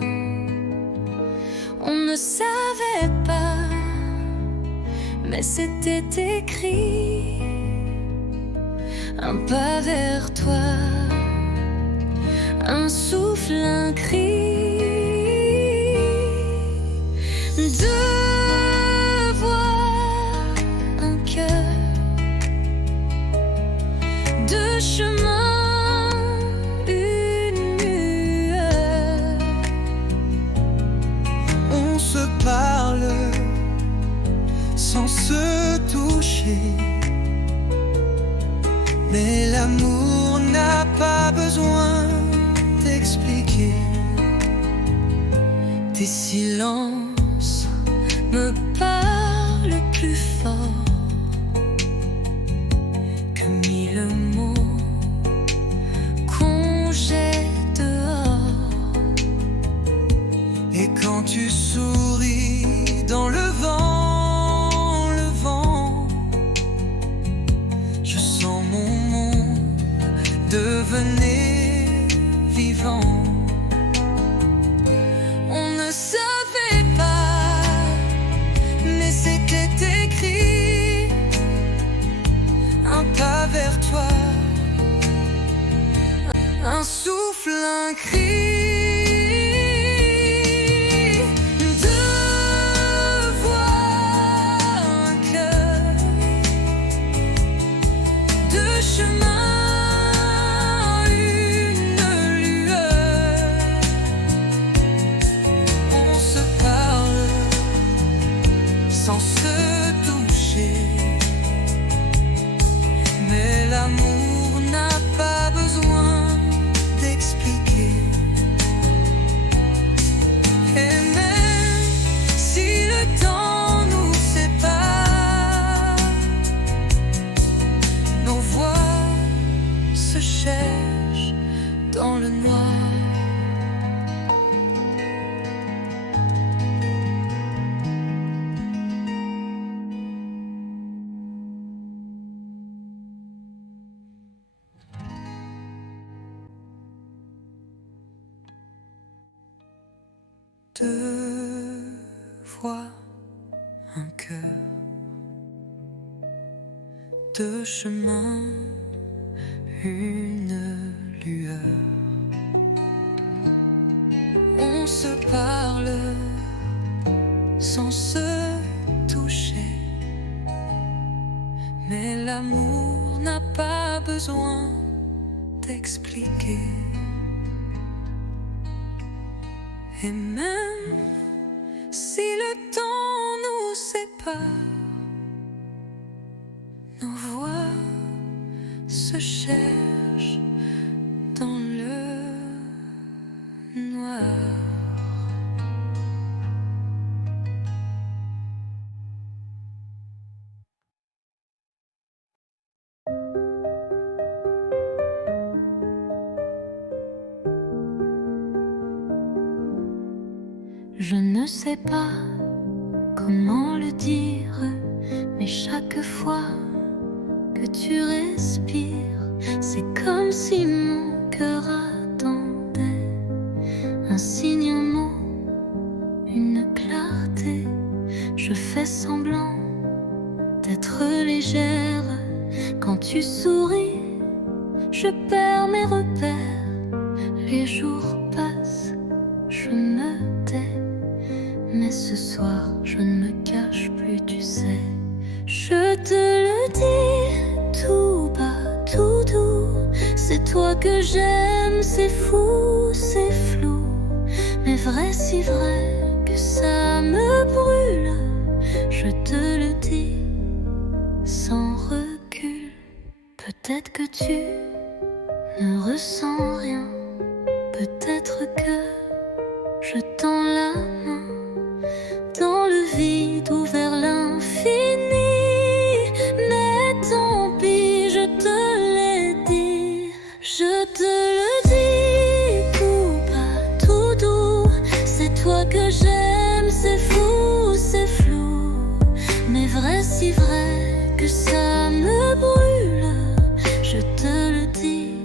On ne savait pas, mais c'était écrit. Un pas vers toi, un souffle, un cri. Deux voix, un cœur, deux chemins, une lueur. On se parle sans se toucher, mais l'amour n'a pas besoin d'expliquer. Tes silences me parlent plus fort devenez vivant. On ne savait pas, mais c'était écrit. Un pas vers toi, Un souffle, un cri. Deux voix, un cœur. Deux chemins, une lueur. on se parle sans se toucher. Mais l'amour n'a pas besoin d'expliquer. Et même si le temps nous sépare, nos voix se cherchent dans le noir. Deux voix, un cœur. Deux chemins, une lueur. On se parle sans se toucher. Mais l'amour n'a pas besoin d'expliquer. Et même si le temps nous sépare, nos voix se cherchent dans le noir. Je ne sais pas comment le dire, mais chaque fois que tu respires, c'est comme si mon cœur attendait un signe, un mot, une clarté. Je fais semblant d'être légère. Quand tu souris, je perds mes repères. Les jours passent, je me tais. Mais ce soir, je ne me cache plus, tu sais. Je te le dis tout bas, tout doux. C'est toi que j'aime, c'est fou, c'est flou. Mais vrai, si vrai que ça me brûle. Je te le dis sans recul. Peut-être que tu ne ressens rien. Peut-être que je tends la main dans le vide ou vers l'infini. Mais tant pis, je te l'ai dit. Je te le dis tout bas, tout doux. C'est toi que j'aime, c'est fou, c'est flou. Mais vrai, si vrai que ça me brûle. Je te le dis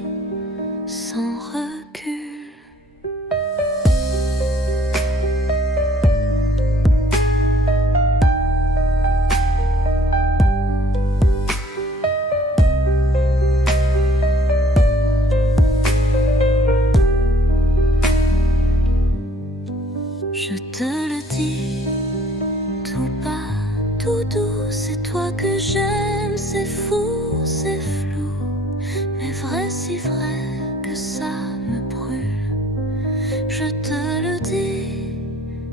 sans recul. Je te le dis tout bas, tout doux. C'est toi que j'aime, c'est fou, c'est flou. Mais vrai, si vrai que ça me brûle. Je te le dis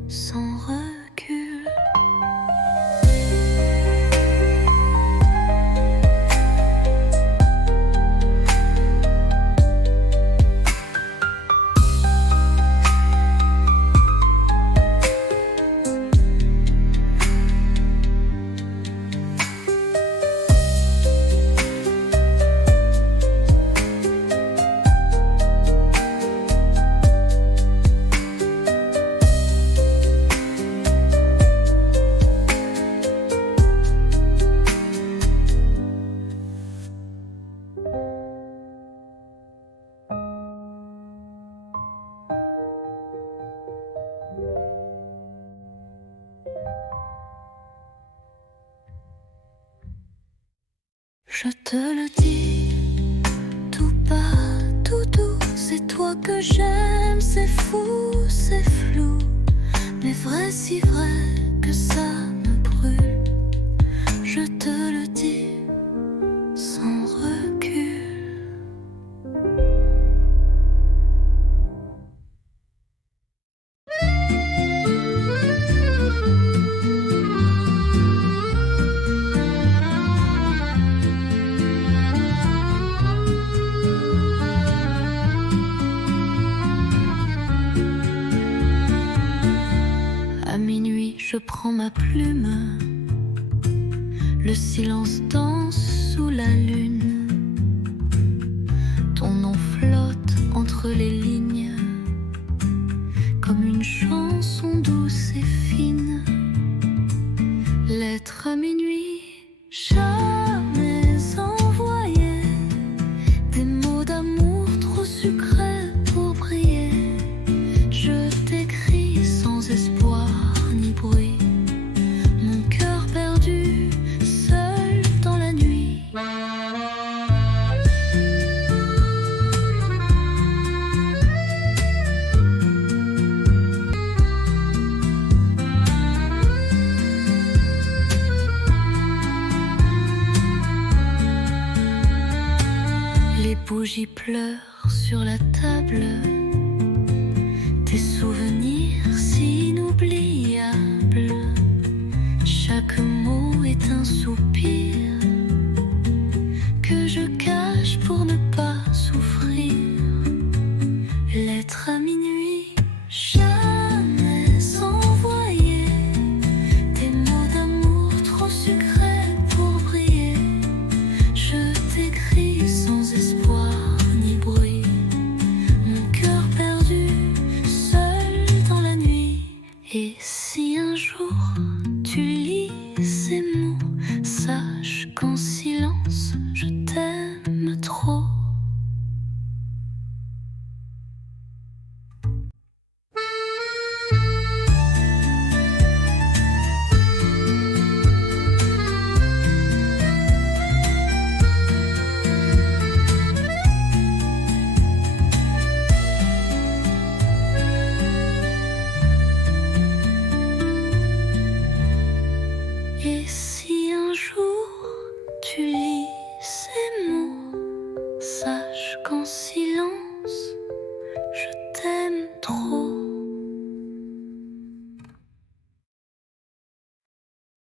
sans recul. Je te le dis, tout bas, tout doux, c'est toi que j'aime, c'est fou, c'est flou, mais vrai, si vrai que ça me brûle. Je te le dis sans recul. À minuit, je prends ma plume. Le silence danse sous la lune. Ton nom flotte entre les lignes, comme une chanson douce et fine. Lettre à minuit, jamais envoyée. Des mots d'amour trop sucrés pour briller. Je t'écris sans espoir ni bruit. Mon cœur perdu, seul dans la nuit. Les bougies pleurent sur la table. Tes souvenirs si inoubliables. Chaque mot est un soupir que je cache pour ne pas souffrir. Lettre à minuit, jamais envoyée. Des mots d'amour trop sucrés pour briller. Je t'écris sans espoir ni bruit. Mon cœur perdu, seul dans la nuit. Et si un jour tu lis ces mots, sache qu'en silence je t'aime trop. Et